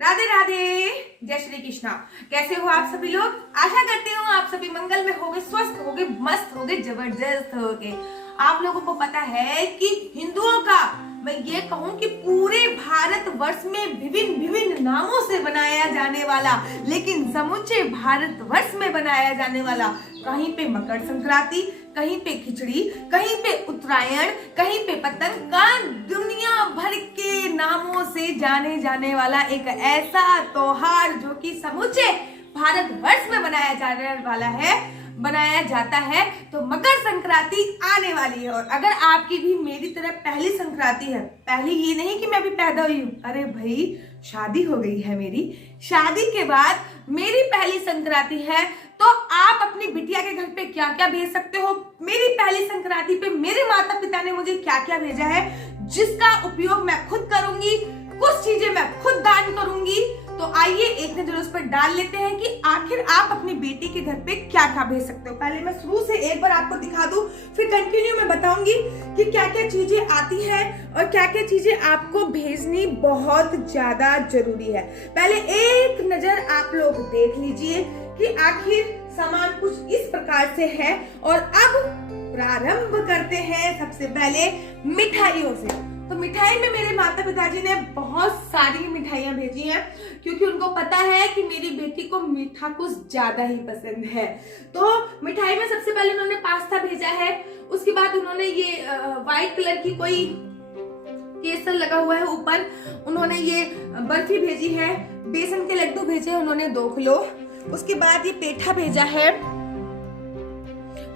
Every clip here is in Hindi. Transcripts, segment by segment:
राधे राधे, जय श्री कृष्णा। कैसे हो आप सभी लोग? आशा करते हो आप सभी मंगल में होगे, स्वस्थ होगे, मस्त होगे, जबरदस्त होगे। आप लोगों को पता है कि हिंदुओं का, मैं ये कहूं कि पूरे भारत वर्ष में विभिन्न विभिन्न नामों से बनाया जाने वाला, लेकिन समूचे भारत वर्ष में बनाया जाने वाला, कहीं पे मकर संक्रांति, कहीं पे खिचड़ी, कहीं पे उत्तरायण, कहीं पे पतंग का दुनिया भर के नामों से जाने जाने वाला एक ऐसा त्योहार जो कि समूचे भारत वर्ष में बनाया जाता है। तो मकर संक्रांति आने वाली है, और अगर आपकी भी मेरी तरह पहली संक्रांति है, पहली ये नहीं कि मैं भी पैदा हुई हूँ, अरे भाई शादी हो गई है मेरी, शादी के बाद मेरी पहली संक्रांति है, तो आप अपनी बिटिया के घर पे क्या क्या भेज सकते हो। मेरी पहली संक्रांति पे मेरे माता पिता ने मुझे क्या क्या भेजा है, जिसका उपयोग मैं खुद करूंगी, कुछ चीजें मैं खुद दान करूंगी। तो आइए एक नजर उस पर डाल लेते हैं कि आखिर आप अपनी बेटी के घर पे क्या क्या भेज सकते हो। पहले मैं शुरू से एक बार आपको दिखा दूं, फिर कंटिन्यू मैं बताऊंगी कि क्या क्या चीजें आती हैं और क्या क्या चीजें आपको भेजनी बहुत ज्यादा जरूरी है। पहले एक नजर आप लोग देख लीजिए कि आखिर सामान कुछ इस प्रकार से है। और अब प्रारंभ करते हैं सबसे पहले मिठाइयों से। तो मिठाई में मेरे माता पिताजी ने बहुत सारी मिठाइयां भेजी हैं, क्योंकि उनको पता है कि मेरी बेटी को मीठा कुछ ज्यादा ही पसंद है। तो मिठाई में सबसे पहले उन्होंने पास्ता भेजा है, उसके बाद उन्होंने ये व्हाइट कलर की कोई केसर लगा हुआ है ऊपर, उन्होंने ये बर्फी भेजी है, बेसन के लड्डू भेजे हैं उन्होंने 2 किलो, उसके बाद ये पेठा भेजा है,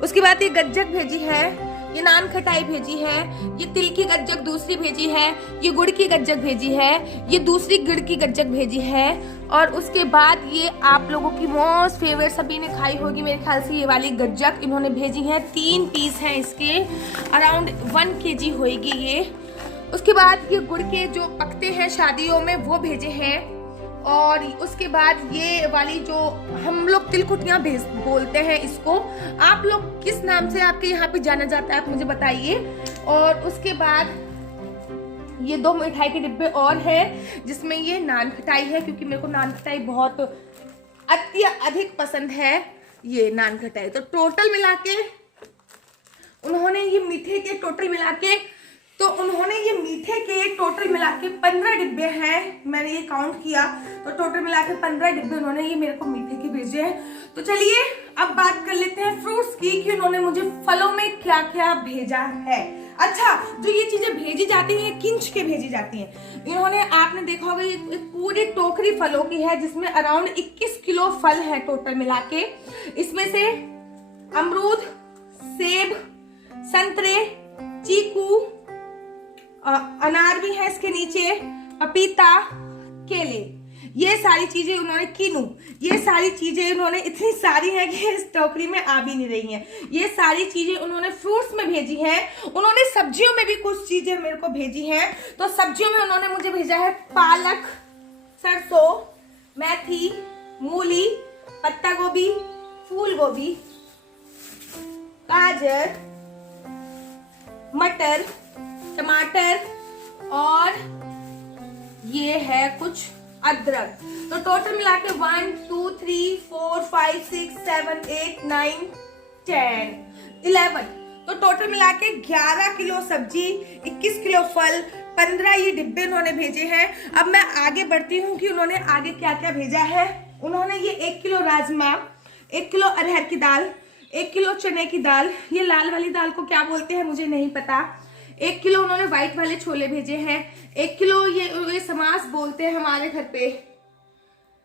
उसके बाद ये गज्जक भेजी है, ये नान खटाई भेजी है, ये तिल की गज्जक दूसरी भेजी है, ये गुड़ की गज्जक भेजी है, ये दूसरी गुड़ की गज्जक भेजी है, और उसके बाद ये आप लोगों की मोस्ट फेवरेट, सभी ने खाई होगी मेरे ख्याल से, ये वाली गज्जक इन्होंने भेजी है। 3 पीस हैं इसके, अराउंड 1 केजी होएगी ये। उसके बाद ये गुड़ के जो पकते हैं शादियों में वो भेजे हैं, और उसके बाद ये वाली जो हम लोग तिलकुटियां बोलते हैं इसको, आप लोग किस नाम से आपके यहाँ पे जाना जाता है आप मुझे बताइए। और उसके बाद ये 2 मिठाई के डिब्बे और हैं, जिसमें ये नान खटाई है, क्योंकि मेरे को नान खटाई बहुत अधिक पसंद है, ये नान खटाई। तो टोटल मिला के उन्होंने ये मीठे के टोटल मिला के 15 डिब्बे हैं, मैंने ये काउंट किया, तो टोटल मिला के 15 डिब्बे उन्होंने ये मेरे को मीठे के भेजे हैं। तो चलिए अब बात कर लेते हैं फ्रूट्स की, कि उन्होंने मुझे फलों में क्या क्या भेजा है। अच्छा, जो ये चीजें भेजी जाती हैं किंच के भेजी जाती हैं, इन्होंने आपने देखा होगा ये पूरी टोकरी फलों की है, जिसमें अराउंड 21 किलो फल है टोटल मिला के। इसमें से अमरूद, सेब, संतरे, चीकू, अनार भी है इसके नीचे, पपीता, केले, ये सारी चीजें उन्होंने, कीनू, ये सारी चीजें उन्होंने, इतनी सारी है कि इस टोकरी में आ भी नहीं रही हैं। ये सारी चीजें उन्होंने फ्रूट्स में भेजी हैं। उन्होंने सब्जियों में भी कुछ चीजें मेरे को भेजी हैं। तो सब्जियों में उन्होंने मुझे भेजा है पालक, सरसों, मेथी, मूली, पत्ता गोभी, फूल गोभी, गाजर, मटर, टमाटर, और ये है कुछ अदरक। तो टोटल मिला के 1 2 3 4 5 6 7 8 9 10 11, तो टोटल मिला के 11 किलो सब्जी, 21 किलो फल, 15 ये डिब्बे उन्होंने भेजे हैं। अब मैं आगे बढ़ती हूँ कि उन्होंने आगे क्या क्या भेजा है। उन्होंने ये 1 किलो राजमा, 1 किलो अरहर की दाल, 1 किलो चने की दाल, ये लाल वाली दाल को क्या बोलते हैं मुझे नहीं पता, 1 किलो उन्होंने व्हाइट वाले छोले भेजे हैं, 1 किलो ये समास बोलते हैं हमारे घर पे,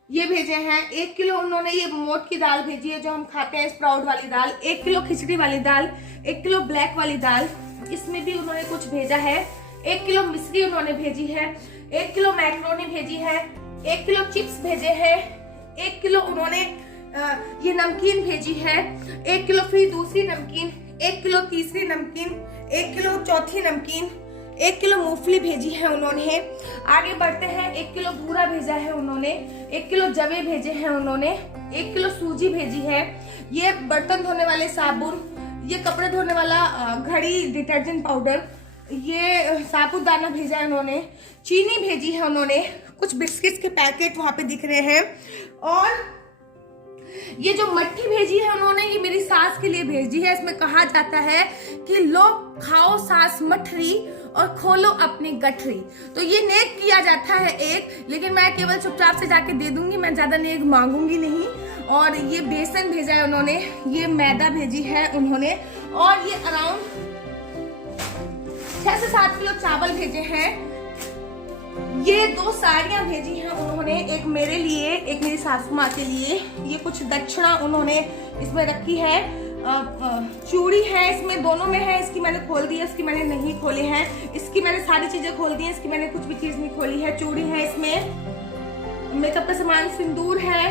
ये भेजे हैं, 1 किलो उन्होंने ये मोट की दाल भेजी है जो हम खाते हैं, स्प्राउट वाली दाल, 1 किलो खिचड़ी वाली दाल, 1 किलो ब्लैक वाली दाल, इसमें भी उन्होंने कुछ भेजा है, 1 किलो मिश्री उन्होंने भेजी है, 1 किलो मैक्रोनी भेजी है, 1 किलो चिप्स भेजे हैं, 1 किलो उन्होंने ये नमकीन भेजी है, 1 किलो फिर दूसरी नमकीन, 1 किलो तीसरी नमकीन, 1 किलो चौथी नमकीन, 1 किलो मूंगफली भेजी है उन्होंने। आगे बढ़ते हैं, 1 किलो भूरा भेजा है उन्होंने, 1 किलो जवे भेजे हैं उन्होंने, 1 किलो सूजी भेजी है, ये बर्तन धोने वाले साबुन, ये कपड़े धोने वाला घड़ी डिटर्जेंट पाउडर, ये साबुदाना भेजा है उन्होंने, चीनी भेजी है उन्होंने, कुछ बिस्किट्स के पैकेट वहां पे दिख रहे हैं, और ये जो मट्ठी भेजी है उन्होंने, ये मेरी सास के लिए भेजी है। इसमें कहा जाता है कि लो खाओ सास मठरी और खोलो अपनी गठरी। तो ये नेक किया जाता है एक, लेकिन मैं केवल चुपचाप से जाके दे दूंगी, मैं ज्यादा नेक मांगूंगी नहीं। और ये बेसन भेजा है उन्होंने, ये मैदा भेजी है उन्होंने, और ये अराउंड 6 से 7 किलो चावल भेजे हैं। ये 2 साड़ियां भेजी हैं उन्होंने, एक मेरे लिए, एक मेरी सासू माँ के लिए। ये कुछ दक्षिणा उन्होंने इसमें रखी है। चूड़ी है इसमें, दोनों में है। इसकी मैंने खोल दी है, इसकी मैंने नहीं खोली है। इसकी मैंने सारी चीजें खोल दी है, इसकी मैंने कुछ भी चीज नहीं खोली है। चूड़ी है इसमें, मेकअप का सामान, सिंदूर है,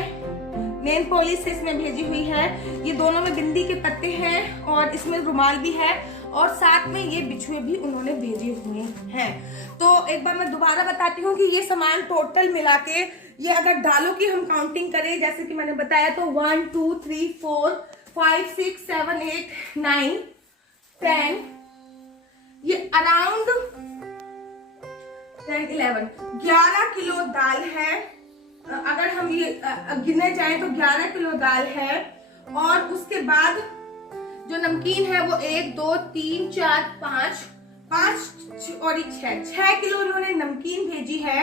नेल पॉलिश इसमें भेजी हुई है। ये दोनों में बिंदी के पत्ते हैं, और इसमें रुमाल भी है, और साथ में ये बिछुए भी उन्होंने भेजे हुए हैं। तो एक बार मैं दोबारा बताती हूँ कि ये सामान टोटल मिला के, ये अगर दालों की हम काउंटिंग करें जैसे कि मैंने बताया, तो 1 2 3 4 5 6 7 8 9 10, ये अराउंड 10 11 किलो दाल है। अगर हम ये गिने जाए तो 11 किलो दाल है। और उसके बाद जो नमकीन है वो 1 2 3 4 5 और 6 किलो इन्होंने नमकीन भेजी है।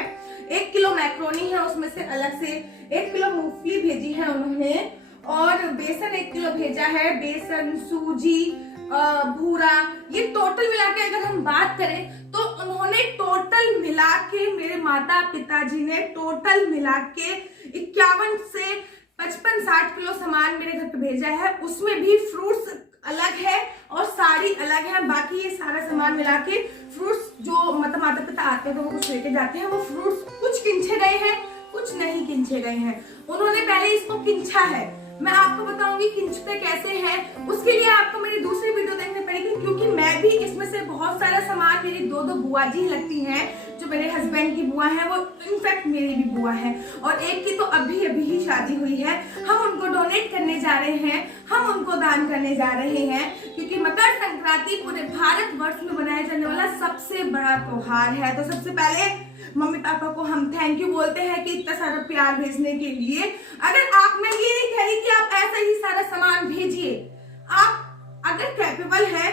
1 किलो मैक्रोनी है उसमें से अलग से, 1 किलो मूंगफली भेजी है उन्होंने, और बेसन 1 किलो भेजा है। बेसन, सूजी, भूरा, ये टोटल मिला के अगर हम बात करें तो उन्होंने टोटल मिला के, मेरे माता पिताजी ने टोटल मिला के 51 से 55-60 किलो सामान मेरे घर पे भेजा है। उसमें भी फ्रूट्स अलग है और साड़ी अलग है। बाकी ये सारा सामान मिला के, फ्रूट्स जो मतलब माता पिता आते हैं तो वो कुछ लेके जाते हैं, वो फ्रूट्स कुछ किंचे गए हैं, कुछ नहीं किंचे गए हैं। उन्होंने पहले इसको किंचा है, मैं आपको बताऊंगी किंचते कैसे हैं। उसके लिए आपको मेरी दूसरी वीडियो देखनी पड़ेगी, क्योंकि मैं भी इसमें से बहुत सारा सामान, मेरी 2 बुआ जी लगती हैं, जो मेरे हस्बैंड की बुआ है, वो इनफैक्ट मेरी भी बुआ है, और एक की तो अभी ही शादी हुई है। हम उनको डोनेट करने जा रहे हैं, हम उनको दान करने जा रहे हैं, क्योंकि मकर संक्रांति पूरे भारत वर्ष में मनाया जाने वाला सबसे बड़ा त्योहार है। तो सबसे पहले मम्मी पापा को हम थैंक यू बोलते हैं कि इतना सारा प्यार भेजने के लिए। अगर आप, मैं ये नहीं कह रही कि आप ऐसा ही सारा सामान भेजिए, आप अगर कैपेबल है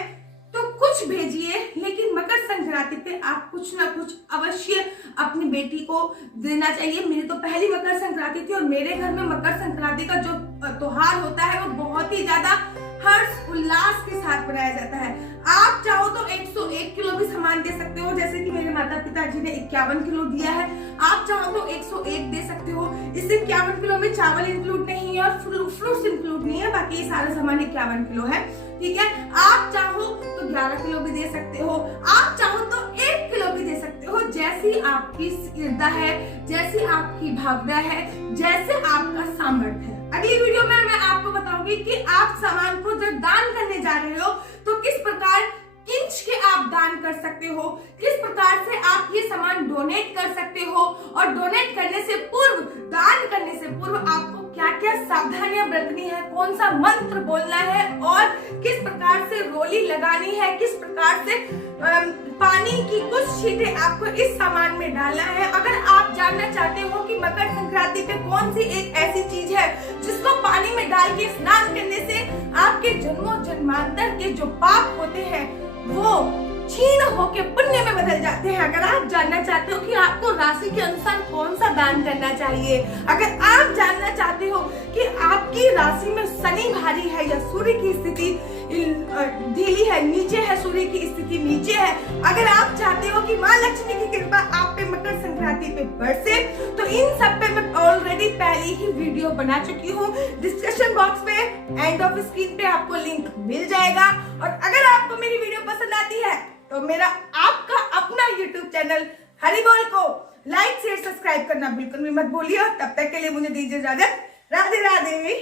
तो कुछ भेजिए, लेकिन मकर संक्रांति पे आप कुछ ना कुछ अवश्य अपनी बेटी को देना चाहिए। मेरी तो पहली मकर संक्रांति थी, और मेरे घर में मकर संक्रांति का जो त्योहार होता है वो बहुत ही ज्यादा हर्ष उल्लास के साथ मनाया जाता है। आप चाहो तो 101 किलो भी सामान दे सकते हो, जैसे कि मेरे माता पिताजी ने 51 किलो दिया है। आप चाहो तो 101 दे सकते हो। इस 51 किलो में चावल इंक्लूड नहीं है और फ्रूट्स इंक्लूड नहीं है, बाकी ये सारा सामान 51 किलो है, ठीक है। आप चाहो तो 11 किलो भी दे सकते हो, आप चाहो तो 1 किलो भी दे सकते हो, जैसी आपकी श्रद्धा है, जैसी आपकी भावना है, जैसे आपका सामर्थ्य है। अगली वीडियो में मैं आपको बताऊंगी कि आप सामान को जब दान करने जा रहे हो तो किस प्रकार किंच के आप दान कर सकते हो, किस प्रकार से आप ये सामान डोनेट कर सकते हो, और डोनेट करने से पूर्व, दान करने से पूर्व आपको क्या क्या सावधानियां बरतनी है, कौन सा मंत्र बोलना है, और किस प्रकार से रोली लगानी है, किस प्रकार से पानी की कुछ छींटे आपको इस सामान में डालना है। अगर आप जानना चाहते हो कि मकर संक्रांति पे कौन सी एक ऐसी चीज है जिसको पानी में डाल के स्नान करने से आपके जन्मों जन्मांतर के जो पाप होते हैं वो क्षीण होके पुण्य में बदल जाते हैं। अगर आप जानना चाहते हो कि आपको राशि के अनुसार कौन सा दान करना चाहिए, अगर आप जानना चाहते हो कि आपकी राशि में शनि भारी है या सूर्य की स्थिति ढीली है, नीचे है, सूर्य की स्थिति नीचे है, अगर आप चाहते हो कि माँ लक्ष्मी की कृपा आप पे मकर संक्रांति पे बरसे, तो इन सब पे मैं ऑलरेडी पहले ही वीडियो बना चुकी हूँ। डिस्क्रिप्शन बॉक्स पे, एंड ऑफ स्क्रीन पे आपको लिंक मिल जाएगा। और अगर आपको मेरी वीडियो पसंद आती है तो मेरा आपका अपना YouTube चैनल हरिबोल को लाइक शेयर सब्सक्राइब करना बिल्कुल भी मत भूलिए। तब तक के लिए मुझे दीजिए इजाजत। राधे राधे।